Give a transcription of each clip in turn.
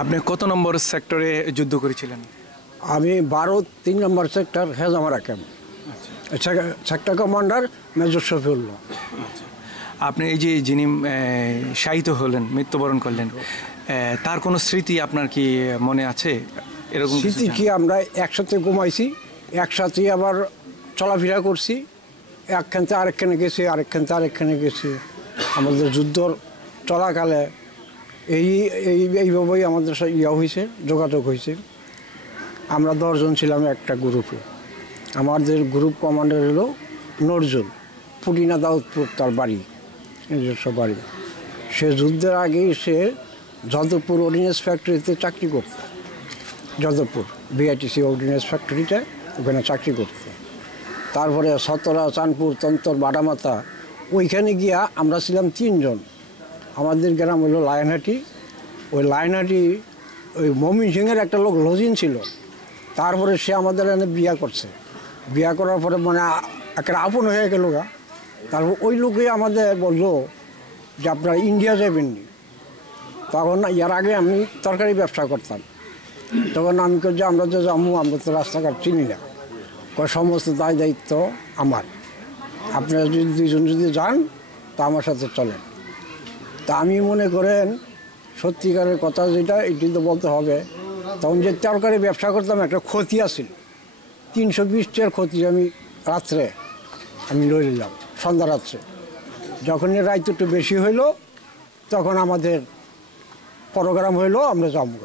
আপনি কত নম্বর সেক্টরে যুদ্ধ করেছিলেন? আমি ৩ নম্বর sector Hezamara camp, sector commander major Shafiullah. আপনি এই যে যিনি শাহিদ হলেন, মৃত্যুবরণ করলেন, তার কোনো স্মৃতি আপনার কি মনে আছে? এরকম স্মৃতি কি, আমরা একসাথে ঘুমাইছি, একসাথে আবার চলাফেরা করছি, একখানতে আরেকখানে গেছি, আরেকখানতে আরেকখানে গেছি। আমাদের যুদ্ধ চলাকালে এইভাবেই আমাদের হয়েছে, যোগাযোগ হয়েছে। আমরা 10 জন ছিলাম একটা গ্রুপে। আমাদের গ্রুপ কমান্ডার হলো নজরুল, পুটিনা দাউদপুর তার বাড়ি, নিজস্ব বাড়ি। সে যুদ্ধের আগেই সে যাদবপুর অর্ডিন্যান্স ফ্যাক্টরিতে চাকরি করত, যাদবপুর বিআইটিসি অর্ডিন্যান্স ফ্যাক্টরিতে ওখানে চাকরি করত। তারপরে সতরা, চাঁদপুর, তন্তর, বাটামাথা, ওইখানে গিয়া আমরা ছিলাম 3 জন। আমাদের গ্রাম হলো লায়নহাটি। ওই লায়নহাটি ওই মমিন সিংয়ের একটা লোক লজিন ছিল। তারপরে সে আমাদের এনে বিয়া করছে। বিয়া করার পরে মানে একটা আপন হয়ে গেল গা। তারপর ওই লোকই আমাদের বললো যে আপনারা ইন্ডিয়া যাবেননি। তখন এর আগে আমি তরকারি ব্যবসা করতাম। তখন আমি যে আমরা যে যাবো, আমরা তো রাস্তাঘাট চিনি না। সমস্ত দায় দায়িত্ব আমার, আপনারা যদি 2 জন যদি যান তা আমার সাথে চলেন। তা আমি মনে করেন সত্যিকারের কথা যেটা, এটি তো বলতে হবে। তখন যে তরকারি ব্যবসা করতাম, একটা ক্ষতি আছিল, 320 টাকার ক্ষতি আমি রাত্রে লই নিলাম, সন্ধ্যা রাত্রে। যখন রাত একটু বেশি হইল, তখন আমাদের প্রোগ্রাম হইলো আমরা যাবো।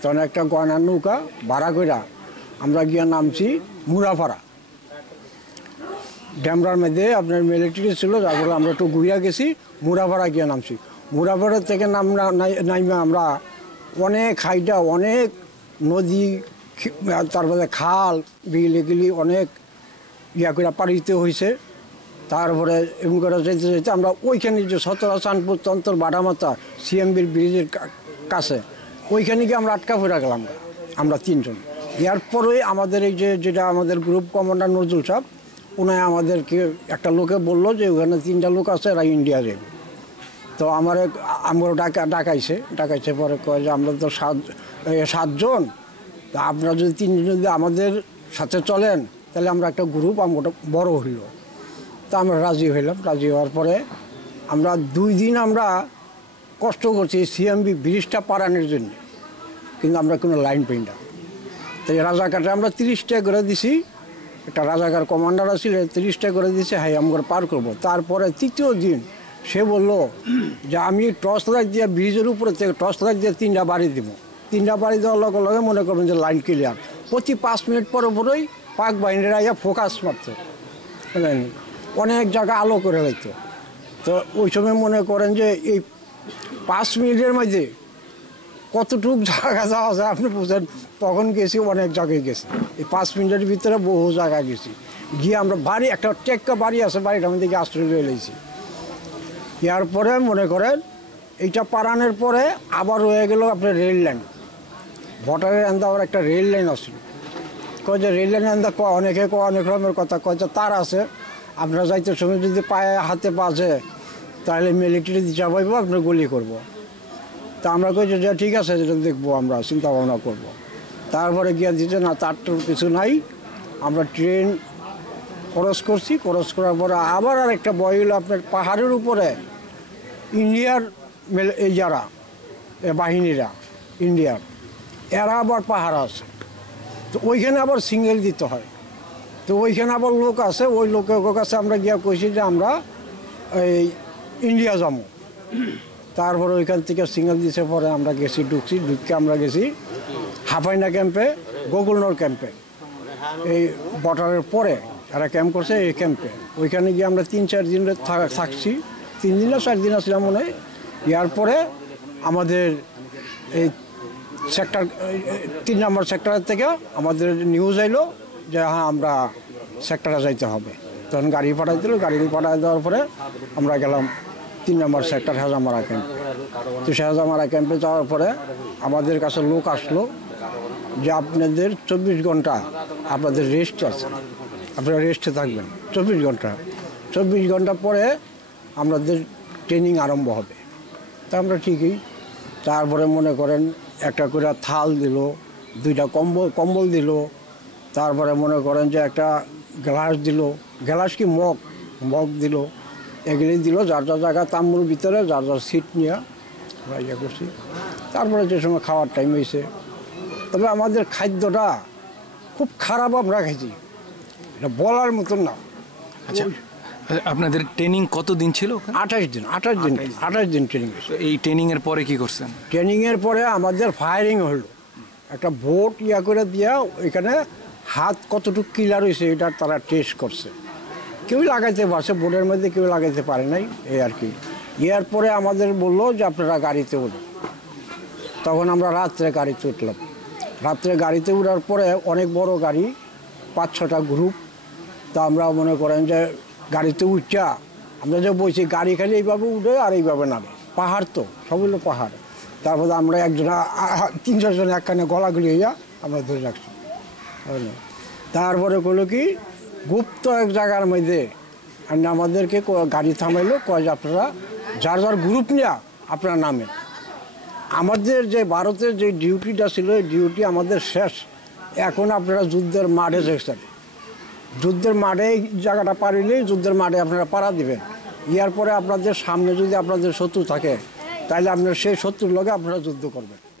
তখন একটা গয়নার নৌকা ভাড়া কইরা আমরা গিয়া নামছি মুরাপাড়া ড্যামরার মধ্যে। আপনার মিলিটারি ছিল, তারপরে আমরা একটু ঘুরিয়া গেছি, মুরাপাড়া গিয়া নামছি। মুরাপাড়া থেকে নাইমা আমরা অনেক হাইটা, অনেক নদী, তারপরে খাল, বিল, এগুলি অনেক করে পাড়ি দিতে হয়েছে। তারপরে এমন করে যেতে যেতে আমরা ওইখানে যে সতরা, চাঁদপুর, তন্তর, বাটামাথা সিএমবির ব্রিজের কাছে, ওইখানে গিয়ে আমরা আটকা পড়ে গেলাম আমরা 3 জন। এরপরে আমাদের এই যেটা আমাদের গ্রুপ কমান্ডার নজরুল সাহেব, উনি আমাদেরকে একটা লোকে বললো যে ওখানে 3টা লোক আছে, এরা ইন্ডিয়া যাবে। তো আমরা ডাকাইছে পরে কয় যে আমরা তো 7 জন, তা আপনারা যদি 3 জন যদি আমাদের সাথে চলেন তাহলে আমরা একটা গ্রুপ আমরা বড় হইল। তা আমরা রাজি হইলাম। রাজি হওয়ার পরে আমরা 2 দিন আমরা কষ্ট করছি সিএমবি ব্রিজটা পারানোর জন্য, কিন্তু আমরা কোনো লাইন পাই না। তো রাজাকারটা আমরা 30 টাকা করে দিছি, একটা রাজাকার কমান্ডার আছিল, 30 টাকা করে দিছে, হ্যাঁ আমরা পার করবো। তারপরে 3য় দিন সে বললো যে আমি টর্চ লাইট দিয়ে ব্রিজের উপরে থেকে টর্চ লাইট দিয়ে 3টা বাড়ি দিব। 3টা বাড়ি দেওয়ার লগে লগে মনে করবেন যে লাইন ক্লিয়ার। প্রতি 5 মিনিট পরে পরেই পাক বাহিনীরা ইয়া ফোকাস মারত, অনেক জায়গা আলো করে হইতো। তো ওই সময় মনে করেন যে এই 5 মিনিটের মধ্যে কতটুক জায়গা যাওয়া যায় আপনি বুঝেন। তখন গেছি, অনেক জায়গায় গেছি, এই 5 মিনিটের ভিতরে বহু জায়গায় গেছি। গিয়ে আমরা বাড়ি, একটা টেক্কা বাড়ি আছে, বাড়িটা আমি দেখি আশ্রয় হয়ে লেছি। এরপরে মনে করেন এইটা পারানোর পরে আবার হয়ে গেল আপনার রেল লাইন। ভোটারের আন্দা আবার একটা রেল লাইন আসছিল। কয় যে রেল লাইনের আন্দা অনেকে অনেক রকমের কথা কয় যে তার আছে, আপনারা যাইতে সময় যদি পায়ে হাতে বাজে তাহলে মিলিটারি দিতে পাইব, আপনার গুলি করবো। তা আমরা কইছি যে ঠিক আছে, যেটা দেখবো, আমরা চিন্তা ভাবনা করবো। তারপরে গিয়ে দিতে না, তার তো কিছু নাই। আমরা ট্রেন ক্রস করছি, ক্রস করার পরে আবার আরেকটা বই হলো আপনার পাহাড়ের উপরে ইন্ডিয়ার এই যারা বাহিনীরা, ইন্ডিয়ার, এরা আবার পাহাড় আছে। তো ওইখানে আবার সিঙ্গেল দিতে হয়। তো ওইখানে আবার লোক আছে, ওই লোকের কাছে আমরা গিয়া কইছি যে আমরা এই ইন্ডিয়া যাবো। তারপরে ওইখান থেকে সিঙ্গেল দিছে, পরে আমরা গেছি, ঢুকে আমরা গেছি হাফাইনা ক্যাম্পে, গোকুলনগর ক্যাম্পে। এই বর্ডারের পরে এরা ক্যাম্প করছে, এই ক্যাম্পে। ওইখানে গিয়ে আমরা 3-4 দিন থাকছি, 3 দিন না 4 দিন আসলাম মনে হয়। ইয়ার পরে আমাদের এই সেক্টর 3 নম্বর সেক্টরের থেকে আমাদের নিউজ আইলো যে হ্যাঁ আমরা সেক্টরে যাইতে হবে। তখন গাড়ি পাঠাই দিল, গাড়ি পাঠাই দেওয়ার পরে আমরা গেলাম 3 নম্বর সেক্টর হেজামারা ক্যাম্প। তো হেজামারা ক্যাম্পে যাওয়ার পরে আমাদের কাছে লোক আসলো যে আপনাদের 24 ঘন্টা আপনাদের রেস্ট আছে, আপনারা রেস্টে থাকবেন 24 ঘন্টা। 24 ঘন্টা পরে আমাদের ট্রেনিং আরম্ভ হবে। তা আমরা ঠিকই তারপরে মনে করেন একটা করে থাল দিল, 2টা কম্বল দিল, তারপরে মনে করেন যে একটা গ্লাস দিল, গ্লাস কি মগ দিল, এগুলি দিল। যার যার জায়গা তাম্বুর ভিতরে যার যার সিট নিয়ে আমরা ইয়ে করছি। তারপরে যে সময় খাওয়ার টাইম হয়েছে, তবে আমাদের খাদ্যটা খুব খারাপ আমরা খাইছি, এটা বলার মতন না। আচ্ছা, আপনাদের ট্রেনিং কতদিন ছিল ওখানে? 28 দিন ট্রেনিং হয়েছে। তো এই ট্রেনিংয়ের পরে কি করছেন? ট্রেনিংয়ের পরে আমাদের ফায়ারিং হলো, একটা বোট ইয়া করে দিয়া এখানে হাত কতটুকু ক্লিয়ার হয়েছে এটা তারা টেস্ট করছে। কেউ লাগাইতে পারছে, বোটের মধ্যে কেউ লাগাইতে পারে নাই, এই আর কি। ইয়ার পরে আমাদের বললো যে আপনারা গাড়িতে উঠুন। তখন আমরা রাত্রে গাড়িতে উঠলাম। রাত্রে গাড়িতে উঠার পরে অনেক বড় গাড়ি, 5-6টা গ্রুপ। তা আমরা মনে করেন যে গাড়িতে উঠছা আমরা যে বলছি গাড়ি খালি এইভাবে উঠে আর এইভাবে নামে, পাহাড় তো সব হলো পাহাড়। তারপরে আমরা একজনা 3-4 জন একখানে গলাগুলি হইয়া আমরা ধরে রাখছি। তারপরে করলো কি গুপ্ত এক জায়গার মধ্যে আমাদেরকে গাড়ি থামাইলো, কয় যে আপনারা যার যার গ্রুপ নিয়ে আপনারা নামেন। আমাদের যে ভারতের যে ডিউটিটা ছিল এই ডিউটি আমাদের শেষ। এখন আপনারা যুদ্ধের মাঠে যেছেন, যুদ্ধের মাঠে এই জায়গাটা পারিলেই যুদ্ধের মাঠে আপনারা পাড়া দিবেন। ইয়ার পরে আপনাদের সামনে যদি আপনাদের শত্রু থাকে তাহলে আপনারা সেই শত্রুর লগে আপনারা যুদ্ধ করবেন।